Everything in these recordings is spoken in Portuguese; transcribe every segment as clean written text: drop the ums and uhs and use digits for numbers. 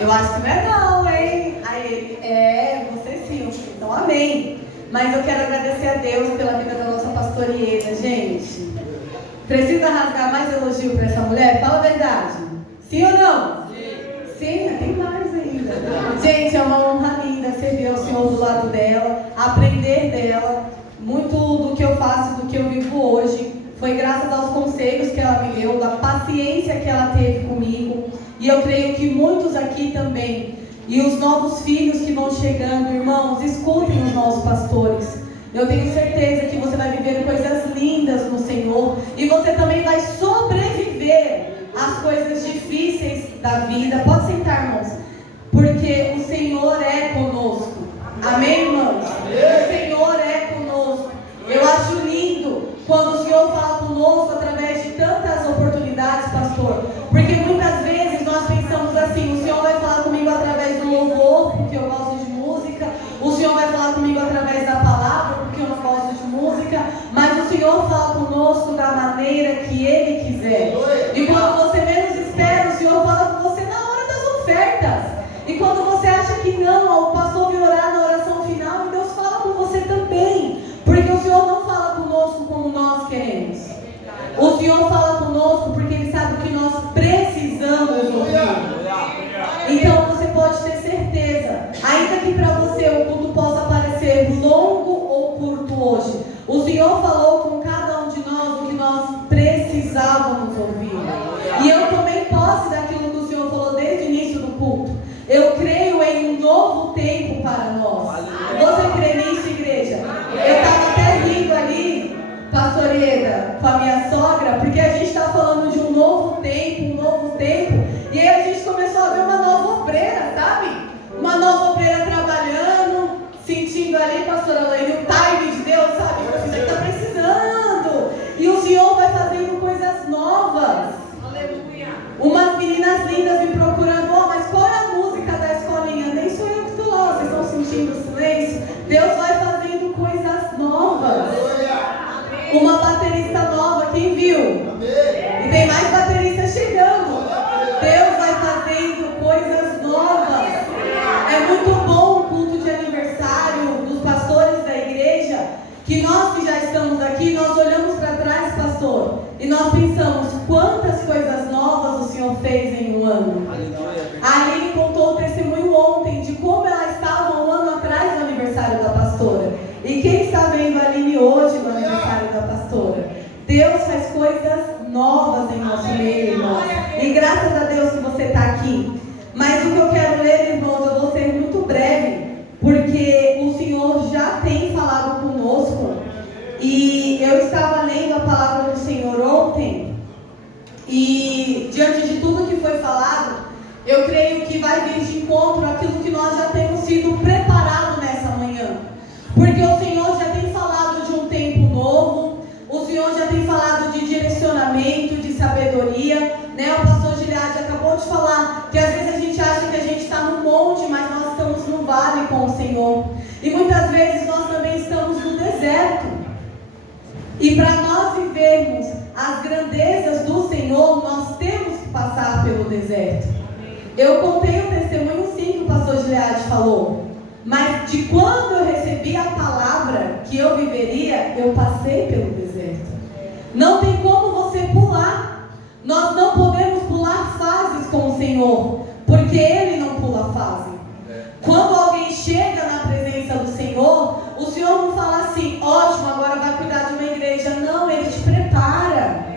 Eu acho que não é não, hein? Aí ele, você sim. Então, amém. Mas eu quero agradecer a Deus pela vida da nossa pastorieda, gente. Precisa rasgar mais elogio para essa mulher? Fala a verdade. Sim ou não? Sim, tem mais ainda. Gente, é uma honra linda servir ao Senhor do lado dela, aprender dela. Muito do que eu faço, do que eu vivo hoje, foi graças aos conselhos que ela me deu, da paciência que ela teve comigo. E eu creio que muitos aqui também. E os novos filhos que vão chegando, irmãos, escutem os nossos pastores. Eu tenho certeza que você vai viver coisas lindas no Senhor. E você também vai sobreviver às coisas difíceis da vida. Pode sentar, irmãos. Porque o Senhor é conosco. Amém, irmãos? O Senhor é conosco. Eu acho lindo quando o Senhor fala conosco através de tantas oportunidades, pastor. Porque muitas vezes nós pensamos assim: o Senhor vai falar comigo através do louvor, porque eu gosto de música. O Senhor vai falar comigo através da palavra, porque eu não gosto de música. Mas o Senhor fala conosco da maneira que Ele quiser. E quando você menos espera, o Senhor fala com você na hora das ofertas. E quando você acha que não, o pastor vai orar na oração final, e Deus fala com você também. Porque o Senhor não fala conosco como nós queremos. O Senhor fala conosco porque Ele sabe o que nós precisamos ouvir. Então você pode ter certeza, ainda que para você o culto possa parecer longo ou curto hoje, o Senhor falou com cada um de nós o que nós precisávamos ouvir. E eu tomei posse daquilo que o Senhor falou desde o início do culto. Eu creio em um novo tempo para nós. Você crê nisso, igreja? Eu estava até rindo ali, pastorieda, com a minha sogra, porque a gente está falando de um novo tempo, e aí a gente começou a ver uma nova obreira, sabe? Uma nova obreira trabalhando, sentindo ali, pastora Laine, o time de Deus, sabe? Você está precisando, e o Senhor vai fazendo coisas novas. Aleluia. Umas meninas lindas me procurando: mas qual é a música da escolinha? Nem sou eu que estou lá, vocês estão sentindo o silêncio? Deus vai fazendo coisas novas. Uma baterista nova, quem viu? E tem mais bateristas chegando. Deus vai fazendo coisas novas. É muito bom o culto de aniversário dos pastores da igreja, que nós que já estamos aqui, nós olhamos para trás, pastor, e nós pensamos: quantas coisas novas o Senhor fez em um ano. A Aline contou o testemunho ontem de como ela estava um ano atrás do aniversário da pastora. E quem está vendo a Aline hoje no aniversário da pastora? Deus faz coisas novas em nosso meio, irmãos. E graças a Deus que você está aqui. Mas o que eu quero ler, irmãos, eu vou ser muito breve, porque o Senhor já tem falado conosco. E eu estava lendo a palavra do Senhor ontem, e diante de tudo que foi falado, eu creio que vai vir de encontro aquilo que nós já temos sido preparados nessa manhã. Porque o Senhor já tem falado de um tempo novo, o Senhor já tem falado de direcionamento, de sabedoria, né? O pastor Gilead acabou de falar que às vezes a gente acha que a gente está no monte, mas nós estamos no vale com o Senhor. E muitas vezes nós também estamos no deserto. E para nós vivermos as grandezas do Senhor, nós temos que passar pelo deserto. Eu contei o testemunho sim que o pastor Gilead falou. Mas de quando eu recebi a palavra que eu viveria, eu passei pelo deserto. Não tem como você pular. Nós não podemos pular fases com o Senhor, porque Ele não pula fase. Quando alguém chega na presença do Senhor, o Senhor não fala assim: ótimo, agora vai cuidar de uma igreja. Não, Ele te prepara.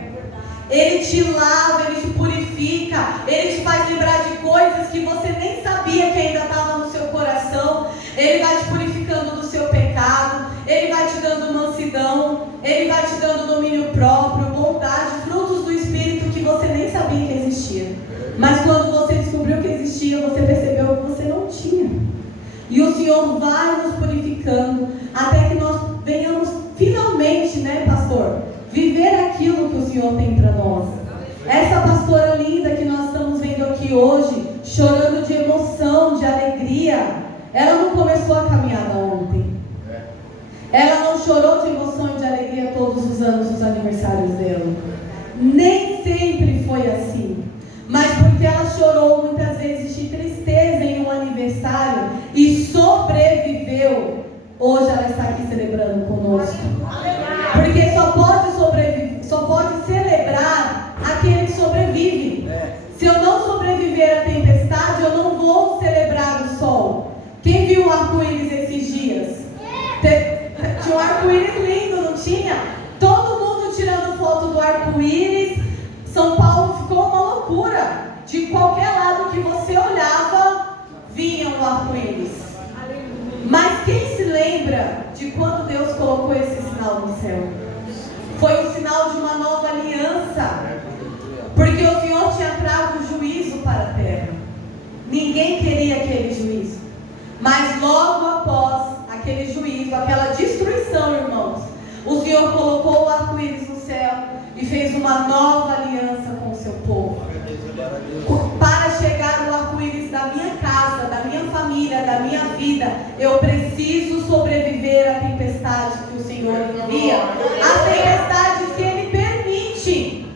Ele te lava, Ele te purifica, Ele te faz lembrar de coisas que você nem sabia que ainda estava no seu coração. Ele vai te purificando do seu pecado, Ele vai te dando mansidão, Ele vai te dando domínio próprio, bondade, frutos do Espírito que você nem sabia que existia. Mas quando você descobriu que existia, você percebeu que você não tinha. E o Senhor vai nos purificando até que nós venhamos finalmente, né, pastor, viver aquilo que o Senhor tem para nós. Essa pastora linda que nós estamos vendo aqui hoje, chorando de emoção, de alegria, ela não começou a caminhada ontem. Ela não chorou de emoção e de alegria todos os anos dos aniversários dela. Nem sempre foi assim. Mas porque ela chorou muitas vezes de tristeza vou celebrar o sol. Quem viu o arco-íris esses dias? Tinha um arco-íris lindo, não tinha? Todo mundo tirando foto do arco-íris. São Paulo ficou uma loucura. De qualquer lado que você olhava, vinha um arco-íris. Mas quem se lembra de quando Deus colocou esse sinal no céu? Foi o sinal de uma nova aliança. Porque o Senhor tinha trago juízo para a terra. Ninguém queria aquele juízo. Mas logo após aquele juízo, aquela destruição, irmãos, o Senhor colocou o arco-íris no céu e fez uma nova aliança com o seu povo. Para chegar no arco-íris da minha casa, da minha família, da minha vida, eu preciso sobreviver à tempestade que o Senhor envia, às tempestades que Ele permite,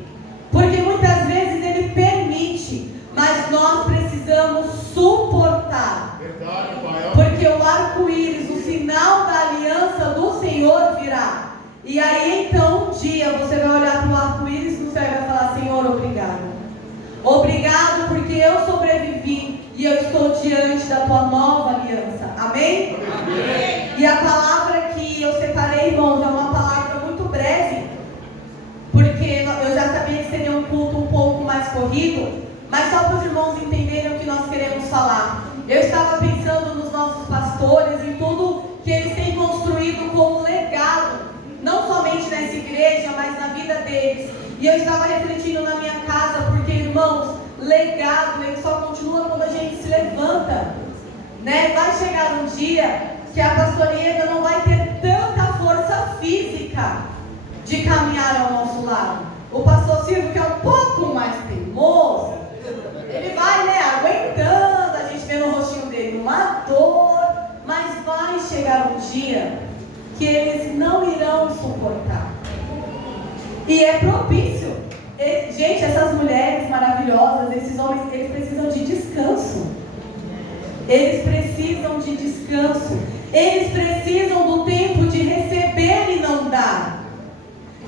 porque muitas vezes Ele permite, mas nós precisamos suportar, porque o arco-íris, o sinal da aliança do Senhor virá. E aí então um dia você vai olhar para o arco-íris no céu e vai falar: Senhor, obrigado. Obrigado porque eu sobrevivi e eu estou diante da tua nova aliança. Amém? Amém. E a palavra que eu separei, irmãos, é uma palavra muito breve, porque eu já sabia que seria um culto um pouco mais corrido, mas só para os irmãos entenderem o que nós queremos falar. Eu estava pensando nos nossos pastores, em tudo que eles têm construído como legado, não somente nessa igreja, mas na vida deles. E eu estava refletindo na minha casa, porque, irmãos, legado, ele só continua quando a gente se levanta, né? Vai chegar um dia que a pastoria não vai ter tanta força física de caminhar ao nosso lado. O pastor Silvio, que é um pouco mais teimoso, ele vai, né, aguentando, a gente vê no rostinho dele uma dor, mas vai chegar um dia que eles não irão suportar. E é propício. Gente, essas mulheres maravilhosas, esses homens, eles precisam de descanso. Eles precisam de descanso. Eles precisam do tempo de receber e não dar.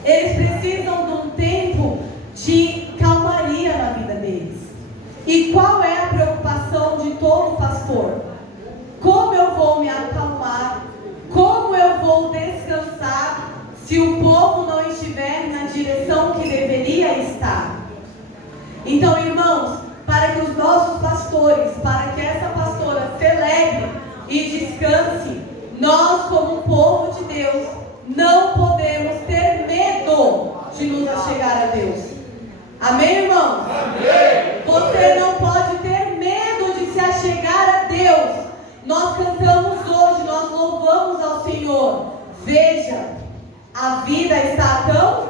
Eles precisam de um tempo de calmaria na vida deles. E qual é a preocupação de todo pastor? Como eu vou me acalmar? Como eu vou descansar se o povo não estiver na direção que deveria estar? Então, irmãos, para que os nossos pastores, para que essa pastora celebre e descanse, nós, como povo de Deus, não podemos ter medo de nos achegar a Deus. Amém, irmãos? Amém. Você não pode ter medo de se achegar a Deus. Nós cantamos hoje, nós louvamos ao Senhor. Veja, a vida está tão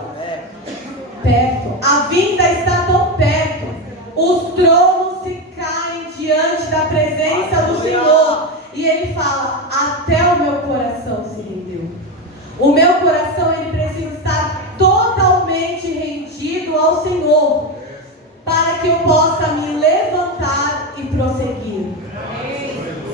perto. A vida está tão perto. Os tronos se caem diante da presença do Senhor. E Ele fala: até o meu coração se rendeu. O meu coração, ele precisa estar totalmente rendido ao Senhor, para que eu possa me levantar e prosseguir.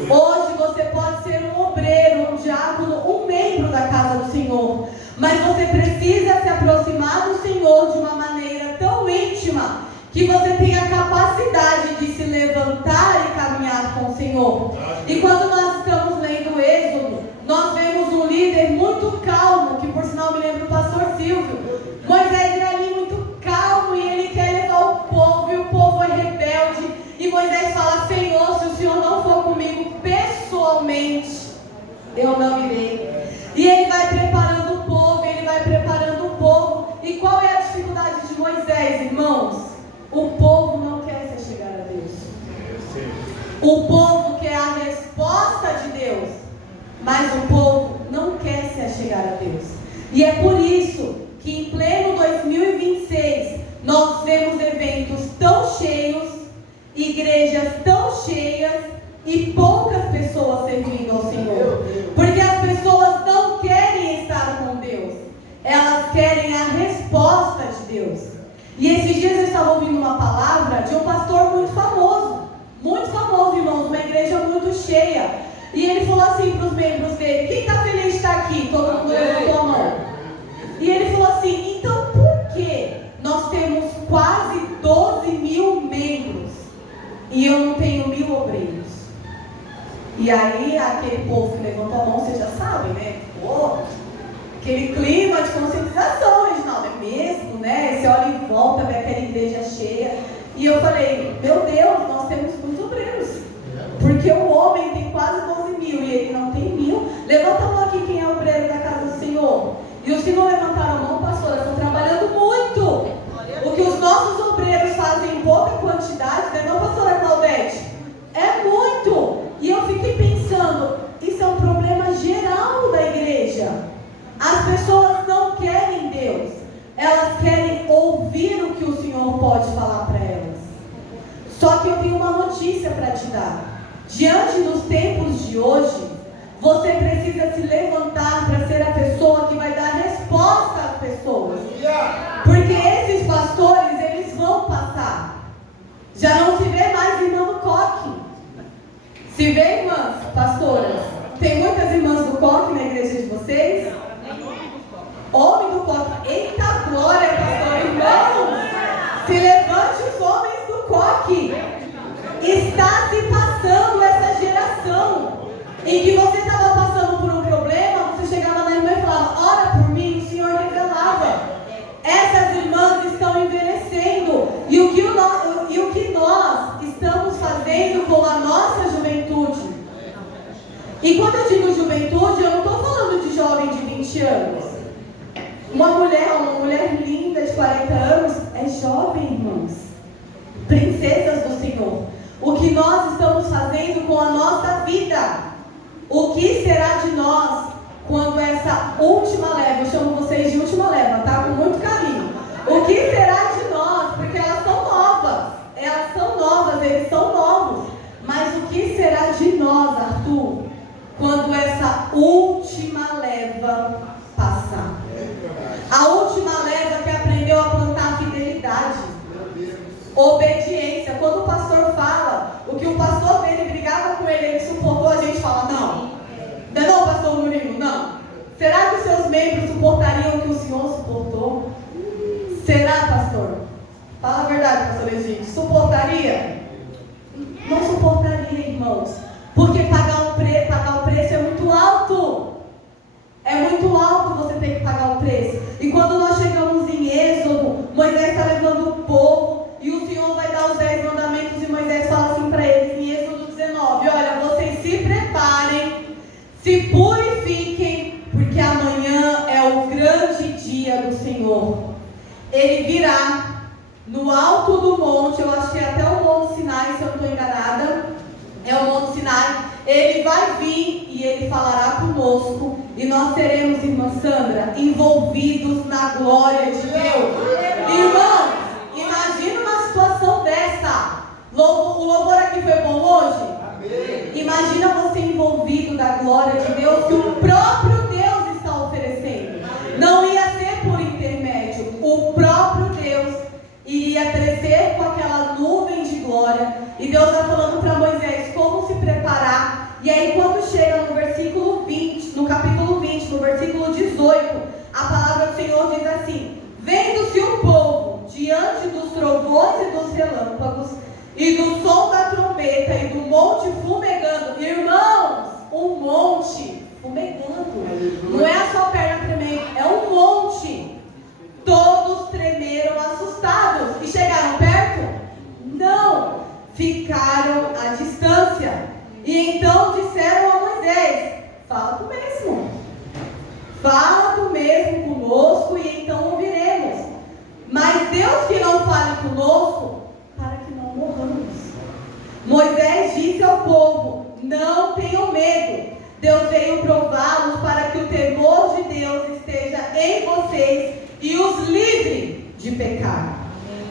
Hoje você pode ser um obreiro, um diácono, um membro da casa do Senhor, mas você precisa se aproximar do Senhor de uma maneira tão íntima que você tenha a capacidade de se levantar e caminhar com o Senhor. E quando nós estamos lendo o Êxodo, nós vemos um líder muito calmo, que por sinal me lembra o pastor Silvio. Moisés é ali muito calmo e ele quer levar o povo, e o povo é rebelde. E Moisés fala: Senhor, se o Senhor não for comigo pessoalmente, eu não irei. E ele vai preparando o povo, ele vai preparando o povo. E qual é a dificuldade de Moisés, irmãos? O povo não quer se chegar a Deus. O povo quer a resposta de Deus, mas o povo não quer se achegar a Deus. E é por isso que em pleno 2026 nós vemos eventos tão cheios, igrejas tão cheias e poucas pessoas servindo ao Senhor. Porque as pessoas não querem estar com Deus, elas querem a resposta de Deus. E esses dias eu estava ouvindo uma palavra de um pastor muito famoso, irmãos, uma igreja muito cheia. E ele falou assim para os membros dele: quem está feliz de estar aqui? Todo mundo levantou a mão. E ele falou assim: então por que nós temos quase 12 mil membros e eu não tenho 1000 obreiros. E aí aquele povo que levantou a mão, vocês já sabem, né? Pô, aquele clima de conscientização, Reginaldo, é mesmo, né? Você olha em volta, vê aquela igreja cheia. E eu falei, meu Deus, nós temos muitos obreiros. Porque o homem tem quase 12.000 e ele não tem 1000. Levanta a mão aqui quem é obreiro da casa do Senhor. E os que não levantaram a mão, pastora, estão trabalhando muito. O que os nossos obreiros fazem em pouca quantidade, né, não, pastora Claudete? É muito. E eu fiquei pensando, isso é um problema geral da igreja. As pessoas não querem Deus. Elas querem ouvir o que o Senhor pode falar para elas. Só que eu tenho uma notícia para te dar. Diante dos tempos de hoje, você precisa se levantar para ser a pessoa que vai dar resposta às pessoas. Porque esses pastores, eles vão passar. Já não se vê mais irmã do coque. Se vê, irmãs, pastoras? Tem muitas irmãs do coque na igreja de vocês? Homem do coque. Eita glória, pastor, irmãos! Se levante os homens do coque. Está se passando essa geração em que você estava passando por um problema, você chegava na irmã e falava, ora por mim, o Senhor revelava. Essas irmãs estão envelhecendo. E o que nós estamos fazendo com a nossa juventude? E quando eu digo juventude, eu não estou falando de jovem de 20 anos. Uma mulher linda de 40 anos é jovem, irmãos. Princesas do Senhor. O que nós estamos fazendo com a nossa vida? O que será de nós quando essa última leva, eu chamo vocês de última leva, tá? Com muito carinho. O que será de nós? Porque elas são novas, eles são novos. Mas o que será de nós, Arthur, quando essa última leva passar? A última leva que aprendeu a plantar fidelidade, obediência. Quando o pastor fala, o que o pastor dele brigava com ele, ele suportou, a gente fala, não, pastor Murilo, não. Será que os seus membros suportariam o que o Senhor suportou? Será, pastor? Fala a verdade, pastor Egídio. Suportaria? Não suportaria, irmãos. Porque pagar o preço é muito alto. É muito alto você ter que pagar o preço. E quando nós chegamos em Êxodo, Moisés está levando o povo e o Senhor vai dar os 10 mandamentos e Moisés fala assim para eles em Êxodo 19, olha, vocês se preparem, se purifiquem, porque amanhã é o grande dia do Senhor. Ele virá no alto do monte, eu acho que é até o Monte Sinai, se eu não estou enganada, é o Monte Sinai. Ele vai vir e ele falará conosco. E nós seremos, irmã Sandra, envolvidos na glória de Deus. Irmãos, imagina uma situação dessa. O louvor aqui foi bom hoje? Amém. Imagina você envolvido da glória de Deus que o próprio Deus está oferecendo. Não ia ser por intermédio. O próprio Deus iria descer com aquela nuvem de glória. E Deus está falando para Moisés como se preparar. E aí quando chega no versículo 20, no capítulo 20, no versículo 18, a palavra do Senhor diz assim: vendo-se o povo diante dos trovões e dos relâmpagos, e do som da trombeta e do monte fumegando. Irmãos, um monte fumegando. Não é a sua perna tremendo, é um monte. Todos tremeram assustados. E chegaram perto? Não. Ficaram à distância. E então disseram a Moisés: fala tu mesmo. Fala tu mesmo conosco e então ouviremos. Mas Deus que não fale conosco, para que não morramos. Moisés disse ao povo: não tenham medo. Deus veio prová-los para que o temor de Deus esteja em vocês e os livre de pecar.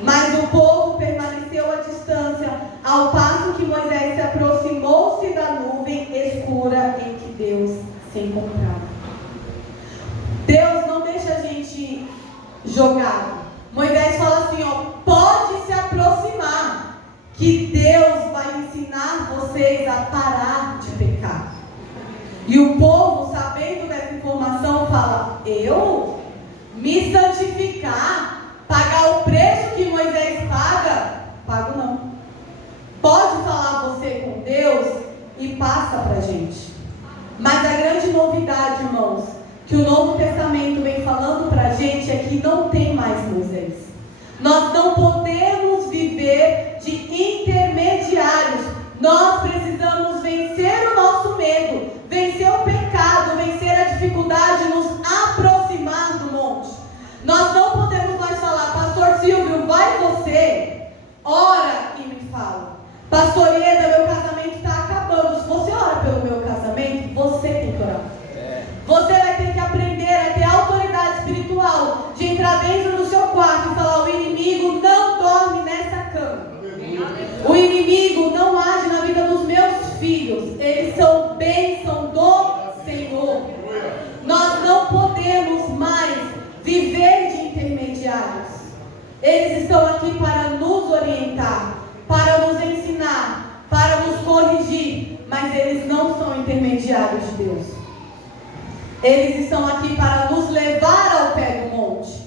Mas o povo permaneceu à distância, ao passo que Moisés se aproximou-se da nuvem escura em que Deus se encontrava. Deus não deixa a gente jogado. Moisés fala assim, pode se aproximar, que Deus vai ensinar vocês a parar de pecar. E o povo, sabendo dessa informação, fala: eu me santificar, pagar o preço que Moisés paga? Pago não. Pode novidade, irmãos, que o Novo Testamento vem falando para a gente é que não tem mais Moisés. Nós não podemos viver de intermediários. Nós precisamos vencer o nosso medo, vencer o pecado, vencer a dificuldade, nos aproximar do monte. Nós não podemos mais falar, pastor Silvio, vai você, ora e me fala. Pastor Ieda, meu casamento está acabando. Se você ora pelo meu casamento, você tem que orar. Você vai ter que aprender a ter autoridade espiritual, de entrar dentro do seu quarto e falar, o inimigo não dorme nessa cama. O inimigo não age na vida dos meus filhos. Eles são bênção do Senhor. Nós não podemos mais viver de intermediários. Eles estão aqui para nos orientar, para nos ensinar, para nos corrigir, mas eles não são intermediários de Deus. Eles estão aqui para nos levar ao pé do monte.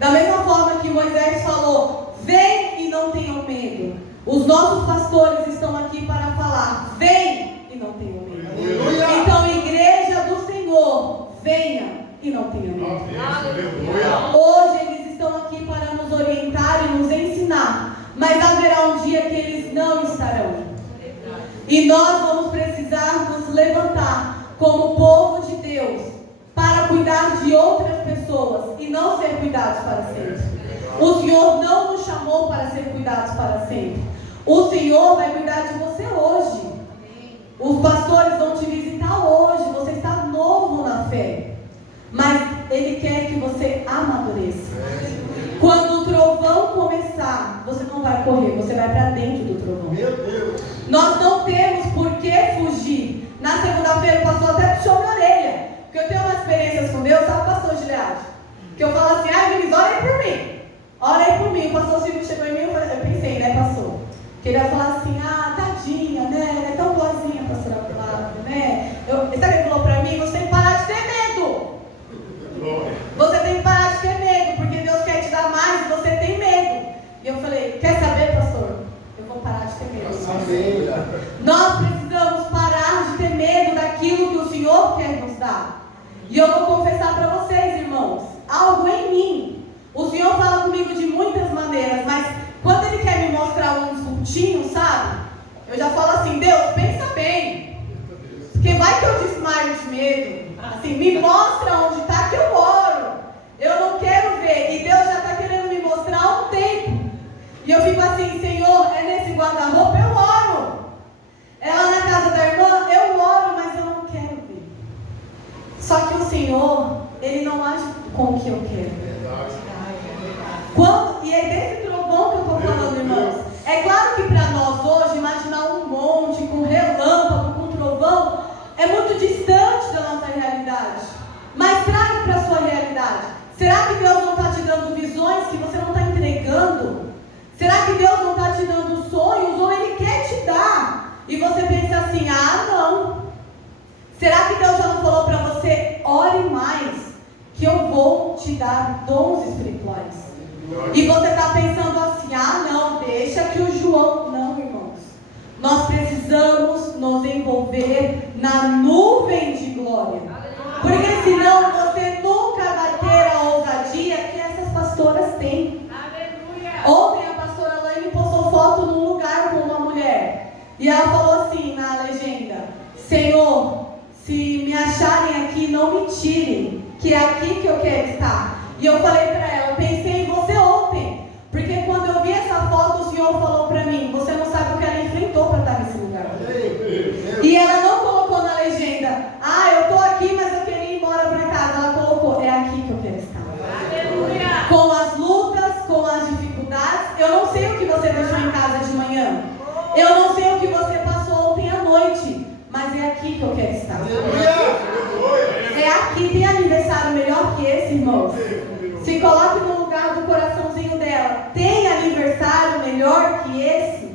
Da mesma forma que Moisés falou, vem e não tenham medo. Os nossos pastores estão aqui para falar, vem e não tenham medo. Então, igreja do Senhor, venha e não tenha medo. Hoje eles estão aqui para nos orientar e nos ensinar, mas haverá um dia que eles não estarão. E nós vamos precisar nos levantar como povo de Deus para cuidar de outras pessoas e não ser cuidados para sempre. O Senhor não nos chamou para ser cuidados para sempre. O Senhor vai cuidar de você hoje. Os pastores vão te visitar hoje. Você está novo na fé, mas Ele quer que você amadureça. Quando o trovão começar, você não vai correr, você vai para dentro do trovão. Meu Deus. Nós não temos por que fugir. Na segunda-feira o pastor até puxou minha orelha, porque eu tenho umas experiências com Deus, sabe, pastor Gileade? Que eu falo assim, Vinícius, ora aí por mim. Ora aí por mim. O pastor Silvio chegou em mim, eu pensei, né, pastor? Que ele ia falar assim, tadinha, né? É tão boazinha, pastora Flávia, né? Sabe o que ele falou pra mim? Você tem que parar de ter medo. Você tem que parar de ter medo, porque Deus quer te dar mais e você tem medo. E eu falei, quer saber, pastor? Eu vou parar de ter medo. Nós precisamos parar de ter medo daquilo que o Senhor quer nos dar. E eu vou confessar para vocês, irmãos, algo em mim. O Senhor fala comigo de muitas maneiras, mas quando Ele quer me mostrar uns vultinhos, sabe? Eu já falo assim, Deus, pensa bem. Porque vai que eu desmaio de medo. Assim, me mostra onde está que eu oro. Eu não quero ver. E Deus já está querendo me mostrar há um tempo. E eu fico assim, Senhor, é nesse guarda-roupa? Eu oro. É lá na casa da irmã? Eu oro, mas eu não quero ver. Só que o Senhor, Ele não age com o que eu quero. E é desse trovão que eu estou falando, irmãos. É claro que para nós hoje, imaginar um monte com relâmpago, com trovão, é muito distante da nossa realidade. Mas traga para a sua realidade. Será que Deus não está te dando visões que você não está entregando? Será que Deus não está te dando sonhos ou Ele quer te dar? E você pensa assim, não. Será que Deus já não falou para você, ore mais, que eu vou te dar dons espirituais? E você está pensando assim, não, deixa que o João... Não, irmãos. Nós precisamos nos envolver na nuvem de glória. Porque senão você nunca vai ter a ousadia que essas pastoras têm. Ontem a pastora Laine postou foto num lugar com uma mulher. E ela falou assim na legenda, Senhor, se me acharem aqui, não me tirem, que é aqui que eu quero estar. E eu falei para ela, eu pensei em você ontem, porque quando eu vi essa foto, o Senhor falou para mim, você não sabe o que ela enfrentou para estar nesse lugar. E ela não colocou na legenda, eu estou aqui, mas eu queria ir embora para casa. Ela colocou, é aqui que eu quero estar. Com as lutas, com as dificuldades. Eu não sei o que você deixou em casa de manhã. Eu não sei o que você passou ontem à noite, mas é aqui que eu quero estar. É aqui. Tem aniversário melhor que esse, irmãos? Se coloque no lugar do coraçãozinho dela. Tem aniversário melhor que esse?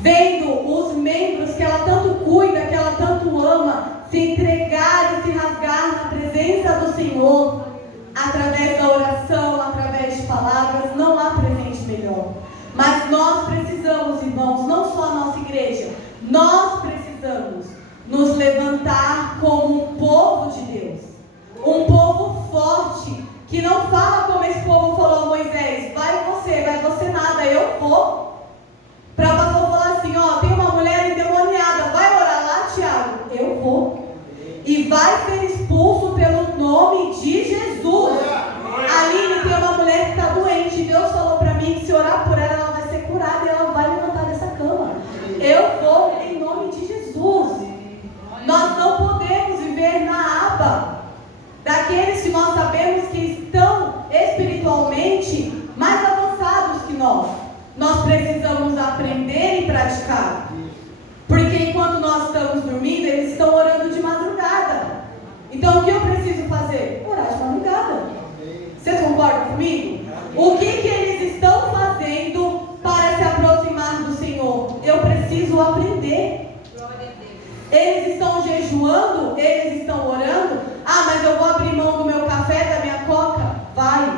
Vendo os membros que ela tanto cuida, que ela tanto ama, se entregar e se rasgar na presença do Senhor, através da oração, através de palavras, não há presente melhor. Mas nós precisamos, irmãos, não só a nossa igreja, nós precisamos nos levantar como um povo nós estamos dormindo, eles estão orando de madrugada. Então o que eu preciso fazer? Orar de madrugada. Vocês concordam comigo? O que eles estão fazendo para se aproximar do Senhor? Eu preciso aprender. Eles estão jejuando? Eles estão orando? Ah, mas eu vou abrir mão do meu café, da minha coca? Vai.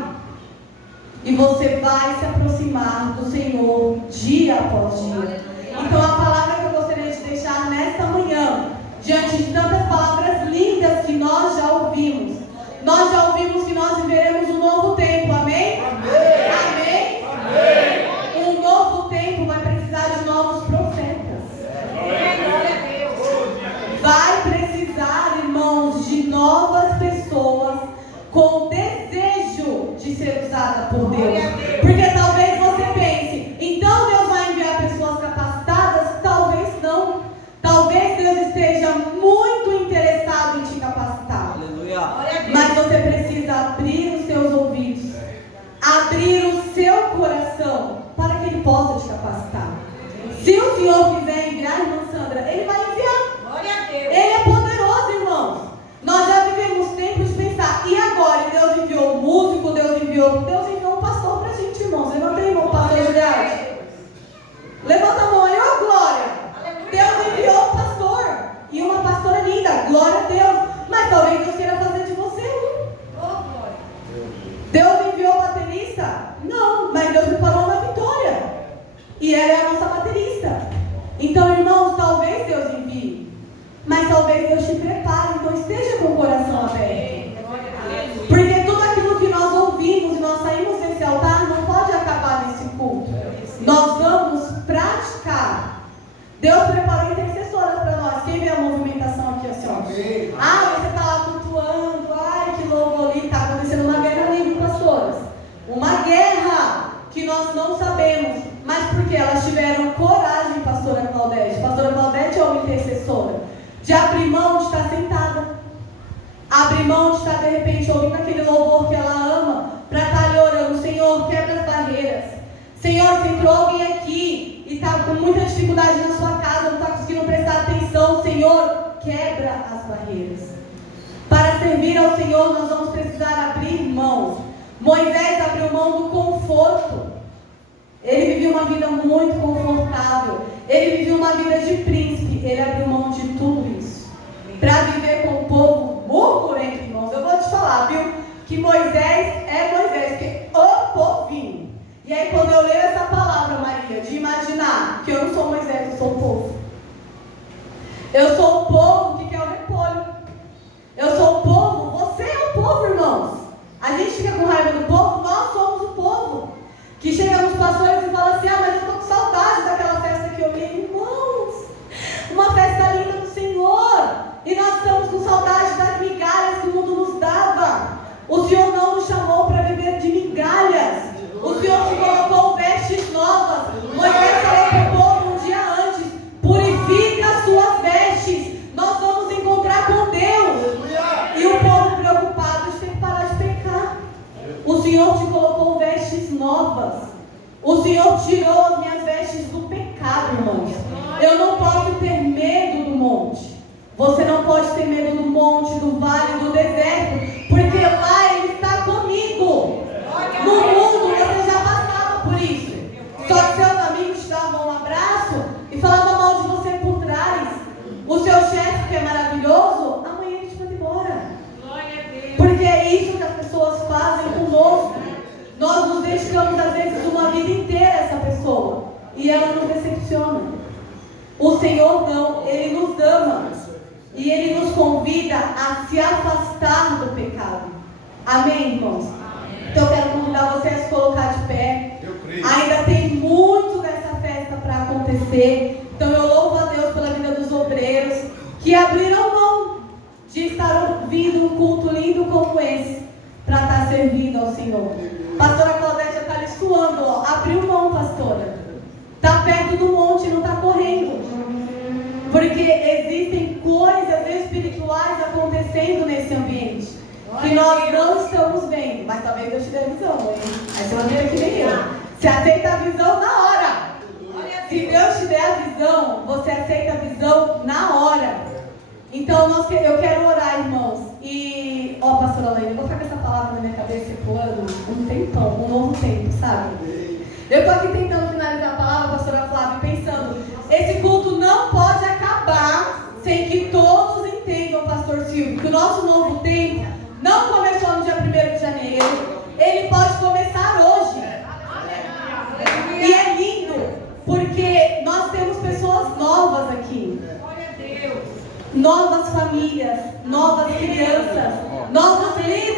E você vai se aproximar do Senhor dia após dia. Então a palavra que eu gostaria de deixar nesta manhã, diante de tantas palavras lindas que nós já ouvimos que nós viveremos um novo tempo, amém? Amém? Amém? Um novo tempo vai precisar de novos profetas. Vai precisar, irmãos, de novas pessoas com desejo de ser usada por Deus. Porque talvez você pense, então Deus vai enviar pessoas capacitadas? Talvez não. Talvez Deus esteja muito interessado em te capacitar. Aleluia. Mas você precisa abrir os seus ouvidos, abrir o seu coração, para que Ele possa te capacitar. Se o Senhor quiser enviar, irmã Sandra, Ele vai enviar. Glória a Deus. Ele é poderoso, irmãos. Nós já vivemos tempo de pensar, e agora? Deus enviou um músico, Deus enviou um pastor pra gente, irmãos. Levanta aí, irmão, pastor Juliette. Levanta a mão aí, ó, glória. Deus enviou um pastor e uma pastora linda, glória a Deus. Mas talvez Deus queira fazer de você Deus enviou o baterista? Não, mas Deus preparou uma Vitória. E ela é a nossa baterista. Então, irmãos, talvez Deus envie, mas talvez Deus te prepare. Então esteja com o coração aberto. Porque tudo aquilo que nós ouvimos e nós saímos desse altar não pode acabar nesse culto. Nós vamos praticar. Deus preparou intercessoras para nós. Quem vê a movimentação aqui assim, ó? Ah, você está lá flutuando. Ai, que louvor ali. Está acontecendo uma guerra ali, pastoras. Uma guerra que nós não sabemos. Mas porque elas tiveram coragem, pastora Claudete. Pastora Claudete é uma intercessora. De abrir mão de estar sentada. Abrir mão de estar, de repente, ouvindo aquele louvor que ela ama. Para estar ali orando. Senhor, quebra as barreiras. Senhor, se entrou alguém aqui e está com muita dificuldade na sua casa, não está conseguindo prestar atenção, Senhor, quebra as barreiras. Para servir ao Senhor, nós vamos precisar abrir mão. Moisés abriu mão do conforto. Ele vivia uma vida muito confortável. Ele vivia uma vida de príncipe. Ele abriu mão de tudo isso para viver com o povo murmurento, irmãos. Eu vou te falar, viu? Que Moisés é Moisés, que o povinho. E aí, quando eu leio essa palavra, Maria, de imaginar que eu não sou Moisés, eu sou o povo. Eu sou o povo que quer o repolho. Eu sou o povo, você é o povo, irmãos. A gente fica com raiva do povo, nós somos o povo. Que chega nos pastores e fala assim, ah, mas eu estou com saudade daquela festa que eu vi. Irmãos, uma festa linda do Senhor. E nós estamos com saudade das migalhas que o mundo nos dava. O Senhor não nos chamou para viver de migalhas. O Senhor te colocou vestes novas. Moisés falou para o povo um dia antes, purifica as suas vestes. Nós vamos encontrar com Deus. E o povo preocupado de ter que parar de pecar. O Senhor te colocou vestes novas. O Senhor tirou as minhas vestes do pecado, irmãos. Eu não posso ter medo do monte. Você não pode ter medo do monte, do vale, do deserto, porque lá Ele está comigo. No mundo você já passava por isso. Só que seus amigos te davam um abraço e falavam mal de você por trás. O seu chefe, que é maravilhoso, amanhã ele te manda embora. Porque é isso que as pessoas fazem conosco. Nós nos dedicamos às vezes uma vida inteira a essa pessoa e ela nos decepciona. O Senhor não, Ele nos ama e Ele nos convida a se afastar do pecado. Amém, irmãos? Então eu quero convidar você a se colocar de pé. Ainda tem muito dessa festa para acontecer. Então eu louvo a Deus pela vida dos obreiros que abriram mão de estar ouvindo um culto lindo como esse para estar servindo ao Senhor. Pastora Claudete já está ali suando, ó. Abriu mão, pastora. Está perto do monte, não está correndo. Porque existem coisas espirituais acontecendo nesse ambiente que nós não estamos vendo, mas talvez Deus te dê visão, hein? Aí você vai ver que nem eu. Você aceita a visão na hora. Se Deus te der a visão, você aceita a visão na Então eu quero orar, irmãos. E, pastora Laine, eu vou ficar com essa palavra na minha cabeça ecoando um tempão, um novo tempo, sabe? Eu estou aqui tentando finalizar a palavra, pastora Flávia, pensando, esse culto não pode acabar sem que todos entendam, pastor Silvio, que o nosso novo tempo não começou no dia 1º de janeiro, ele pode começar hoje. E é lindo, porque nós temos pessoas novas aqui. Novas famílias, novas crianças, novos líderes